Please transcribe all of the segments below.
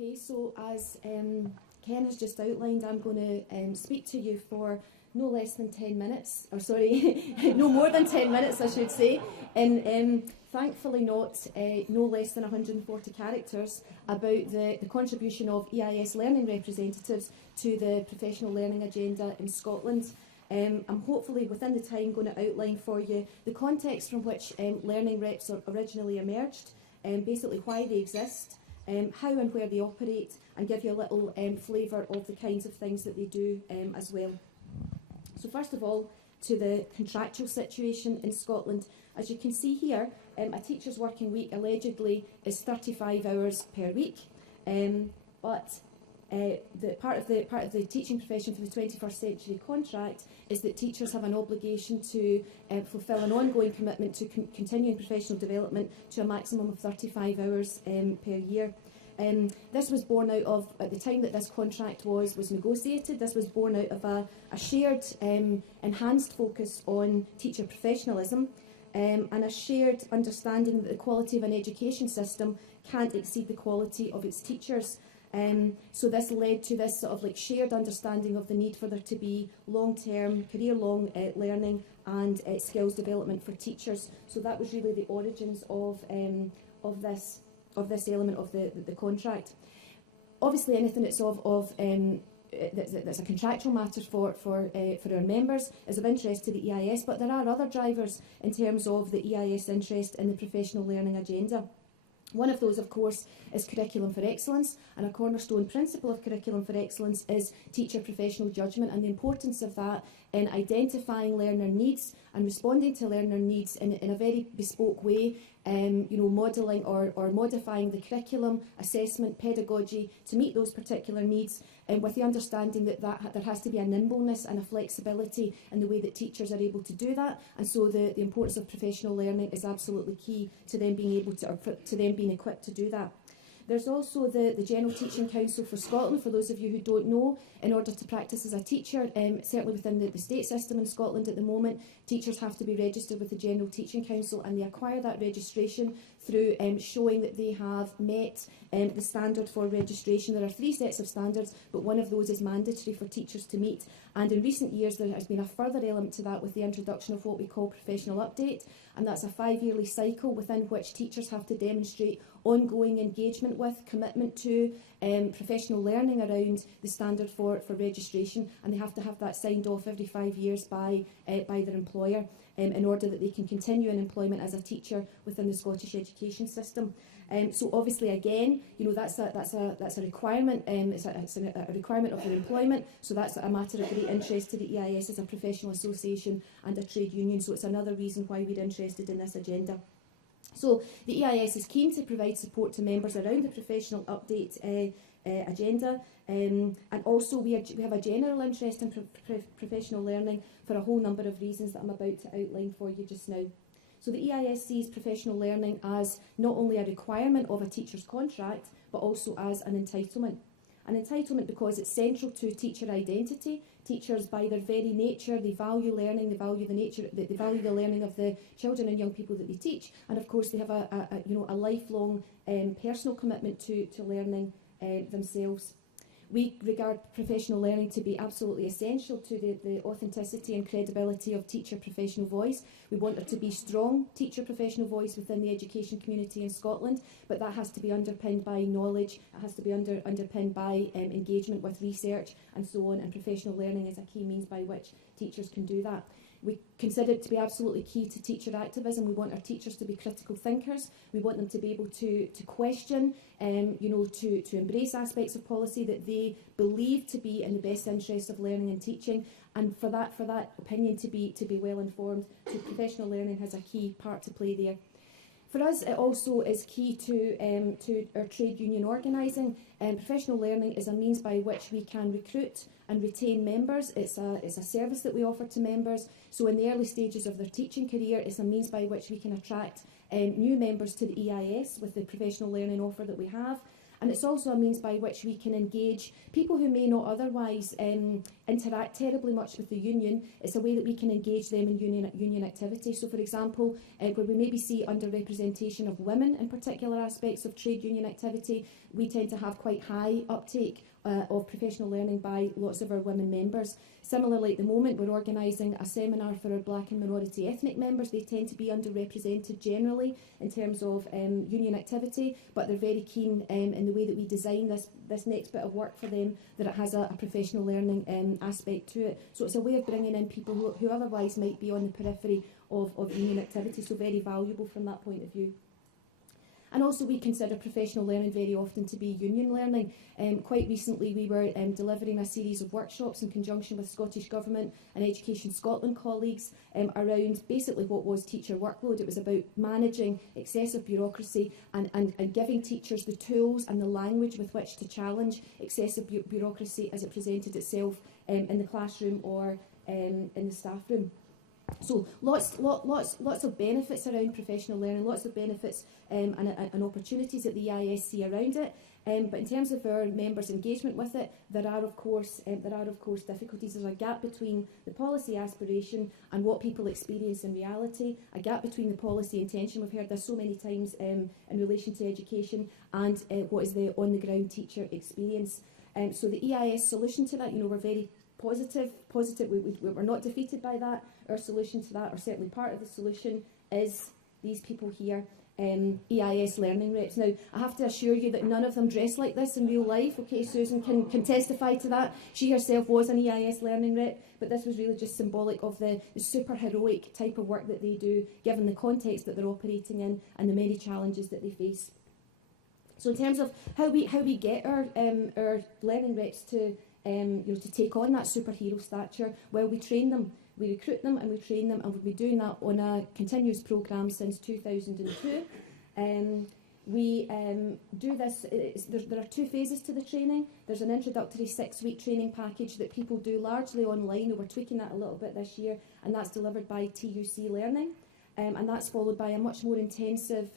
Okay, so as Ken has just outlined, I'm going to speak to you for no less than 10 minutes, or sorry, no more than 10 minutes I should say, in thankfully not no less than 140 characters about the contribution of EIS learning representatives to the professional learning agenda in Scotland. I'm hopefully within the time going to outline for you the context from which learning reps originally emerged, basically why they exist, how and where they operate, and give you a little flavour of the kinds of things that they do as well. So first of all, to the contractual situation in Scotland. As you can see here, a teacher's working week allegedly is 35 hours per week, but the part of the teaching profession for the 21st century contract is that teachers have an obligation to fulfil an ongoing commitment to continuing professional development to a maximum of 35 hours per year. This was born out of, at the time that this contract was negotiated, this was born out of a shared enhanced focus on teacher professionalism and a shared understanding that the quality of an education system can't exceed the quality of its teachers. So this led to this sort of like shared understanding of the need for there to be long-term, career-long learning and skills development for teachers. So that was really the origins of this element of the contract. Obviously, anything that's that's a contractual matter for our members is of interest to the EIS, but there are other drivers in terms of the EIS interest in the professional learning agenda. One of those, of course, is curriculum for excellence, and a cornerstone principle of curriculum for excellence is teacher professional judgment, and the importance of that in identifying learner needs and responding to learner needs in a very bespoke way, modelling or modifying the curriculum, assessment, pedagogy to meet those particular needs, with the understanding that there has to be a nimbleness and a flexibility in the way that teachers are able to do that, and so the importance of professional learning is absolutely key to them being able to them being equipped to do that. There's also the General Teaching Council for Scotland, for those of you who don't know. In order to practice as a teacher, certainly within the state system in Scotland at the moment, teachers have to be registered with the General Teaching Council, and they acquire that registration through showing that they have met the standard for registration. There are 3 sets of standards, but one of those is mandatory for teachers to meet. And in recent years there has been a further element to that with the introduction of what we call professional update, and that's a 5-yearly cycle within which teachers have to demonstrate ongoing engagement with, commitment to professional learning around the standard for registration, and they have to have that signed off every 5 years by their employer in order that they can continue in employment as a teacher within the Scottish education system. So obviously, again, that's a requirement. It's a requirement of their employment. So that's a matter of great interest to the EIS as a professional association and a trade union. So it's another reason why we're interested in this agenda. So the EIS is keen to provide support to members around the professional update agenda, and also we have a general interest in professional learning for a whole number of reasons that I'm about to outline for you just now. So the EIS sees professional learning as not only a requirement of a teacher's contract, but also as an entitlement. An entitlement because it's central to teacher identity. Teachers, by their very nature, they value learning, they value the learning of the children and young people that they teach, and of course they have a lifelong personal commitment to learning themselves. We regard professional learning to be absolutely essential to the authenticity and credibility of teacher professional voice. We want there to be strong teacher professional voice within the education community in Scotland, but that has to be underpinned by knowledge, it has to be underpinned by engagement with research and so on, and professional learning is a key means by which teachers can do that. We consider it to be absolutely key to teacher activism. We want our teachers to be critical thinkers. We want them to be able to question, to embrace aspects of policy that they believe to be in the best interest of learning and teaching, and for that opinion to be well informed. So professional learning has a key part to play there. For us, it also is key to our trade union organising. Professional learning is a means by which we can recruit and retain members. It's a service that we offer to members. So in the early stages of their teaching career, it's a means by which we can attract new members to the EIS with the professional learning offer that we have. And it's also a means by which we can engage people who may not otherwise interact terribly much with the union. It's a way that we can engage them in union activity. So, for example, where we maybe see underrepresentation of women in particular aspects of trade union activity, we tend to have quite high uptake of professional learning by lots of our women members. Similarly, at the moment, we're organising a seminar for our black and minority ethnic members. They tend to be underrepresented generally in terms of union activity, but they're very keen in the way that we design this next bit of work for them, that it has a professional learning aspect to it. So it's a way of bringing in people who otherwise might be on the periphery of union activity, so very valuable from that point of view. And also we consider professional learning very often to be union learning. Quite recently we were delivering a series of workshops in conjunction with Scottish Government and Education Scotland colleagues around basically what was teacher workload. It was about managing excessive bureaucracy and giving teachers the tools and the language with which to challenge excessive bureaucracy as it presented itself in the classroom or in the staff room. So lots of benefits around professional learning, lots of benefits and opportunities that the EIS see around it. But in terms of our members' engagement with it, there are of course difficulties. There's a gap between the policy aspiration and what people experience in reality. A gap between the policy intention. We've heard this so many times in relation to education and what is the on the ground teacher experience. So the EIS solution to that, we're very positive. We're not defeated by that. Our solution to that, or certainly part of the solution, is these people here, EIS learning reps. Now, I have to assure you that none of them dress like this in real life. Okay, Susan can testify to that. She herself was an EIS learning rep, but this was really just symbolic of the super heroic type of work that they do, given the context that they're operating in and the many challenges that they face. So in terms of how we get our learning reps to take on that superhero stature, well, we train them. We recruit them and we train them, and we've been doing that on a continuous programme since 2002. We do this, there are 2 phases to the training. There's an introductory 6-week training package that people do largely online, and we're tweaking that a little bit this year, and that's delivered by TUC Learning. And that's followed by a much more intensive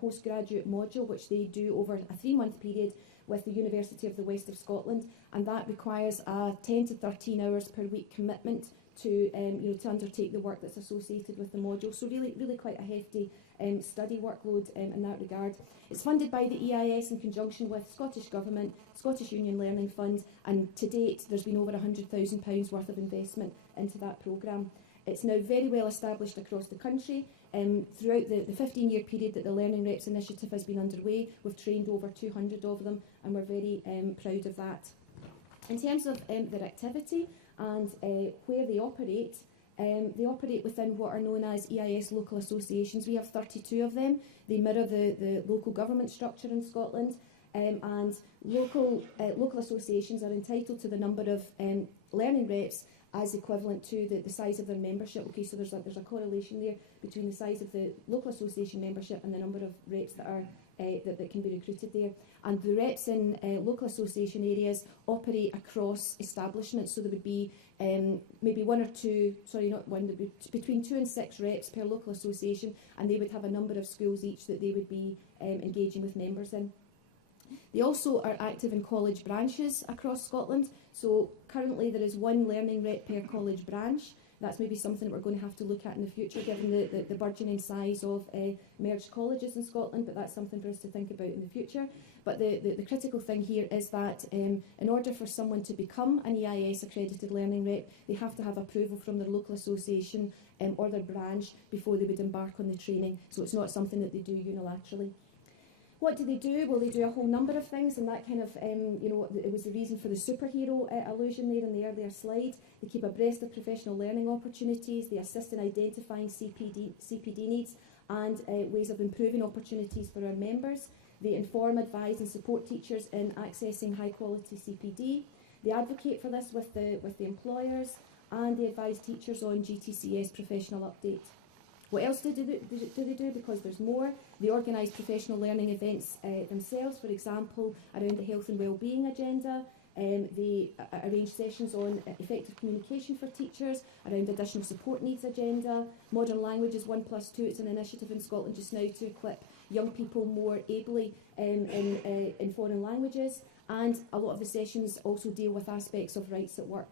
postgraduate module, which they do over a 3-month period with the University of the West of Scotland, and that requires a 10 to 13 hours per week commitment to undertake the work that's associated with the module. So really quite a hefty study workload in that regard. It's funded by the EIS in conjunction with Scottish Government, Scottish Union Learning Fund, and to date there's been over £100,000 worth of investment into that programme. It's now very well established across the country. Throughout the 15-year period that the Learning Reps initiative has been underway, we've trained over 200 of them, and we're very proud of that. In terms of their activity and where they operate within what are known as EIS local associations. We have 32 of them. They mirror the local government structure in Scotland, and local associations are entitled to the number of learning reps as equivalent to the size of their membership. Okay, so there's a correlation there between the size of the local association membership and the number of reps that are that can be recruited there. And the reps in local association areas operate across establishments, so there would be maybe between 2 and 6 reps per local association, and they would have a number of schools each that they would be engaging with members in. They also are active in college branches across Scotland. So currently there is 1 learning rep per college branch. That's maybe something that we're going to have to look at in the future, given the burgeoning size of merged colleges in Scotland, but that's something for us to think about in the future. But the critical thing here is that in order for someone to become an EIS accredited learning rep, they have to have approval from their local association or their branch before they would embark on the training. So it's not something that they do unilaterally. What do they do? Well, they do a whole number of things, and that kind of, it was the reason for the superhero allusion there in the earlier slide. They keep abreast of professional learning opportunities, they assist in identifying CPD needs and ways of improving opportunities for our members. They inform, advise and support teachers in accessing high quality CPD. They advocate for this with the employers, and they advise teachers on GTCS professional update. What else do they do? Because there's more. They organise professional learning events themselves, for example, around the health and wellbeing agenda. They arrange sessions on effective communication for teachers, around additional support needs agenda. Modern Languages 1+2, it's an initiative in Scotland just now to equip young people more ably in foreign languages, and a lot of the sessions also deal with aspects of rights at work.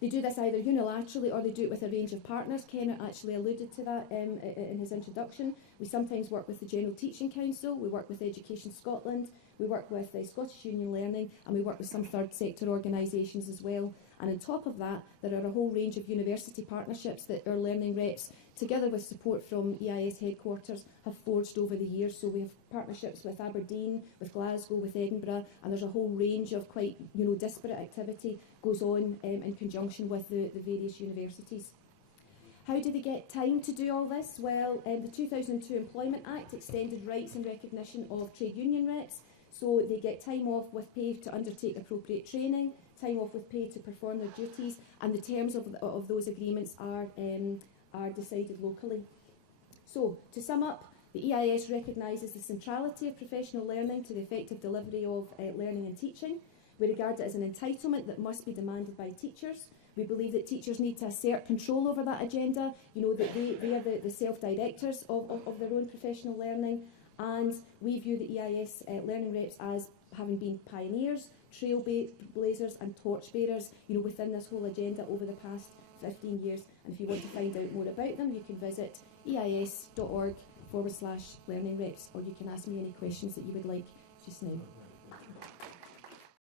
They do this either unilaterally or they do it with a range of partners. Ken actually alluded to that in his introduction. We sometimes work with the General Teaching Council, we work with Education Scotland, we work with the Scottish Union Learning, and we work with some third sector organisations as well. And on top of that, there are a whole range of university partnerships that our learning reps, together with support from EIS headquarters, have forged over the years. So we have partnerships with Aberdeen, with Glasgow, with Edinburgh, and there's a whole range of quite disparate activity goes on in conjunction with the various universities. How do they get time to do all this? Well, the 2002 Employment Act extended rights and recognition of trade union reps, so they get time off with pay to undertake appropriate training, time off with pay to perform their duties, and the terms of those agreements are decided locally. So, to sum up, the EIS recognises the centrality of professional learning to the effective delivery of learning and teaching. We regard it as an entitlement that must be demanded by teachers. We believe that teachers need to assert control over that agenda, that they are the self-directors of their own professional learning, and we view the EIS learning reps as having been pioneers, trailblazers and torchbearers within this whole agenda over the past 15 years. And if you want to find out more about them, you can visit eis.org/learning reps, or you can ask me any questions that you would like just now.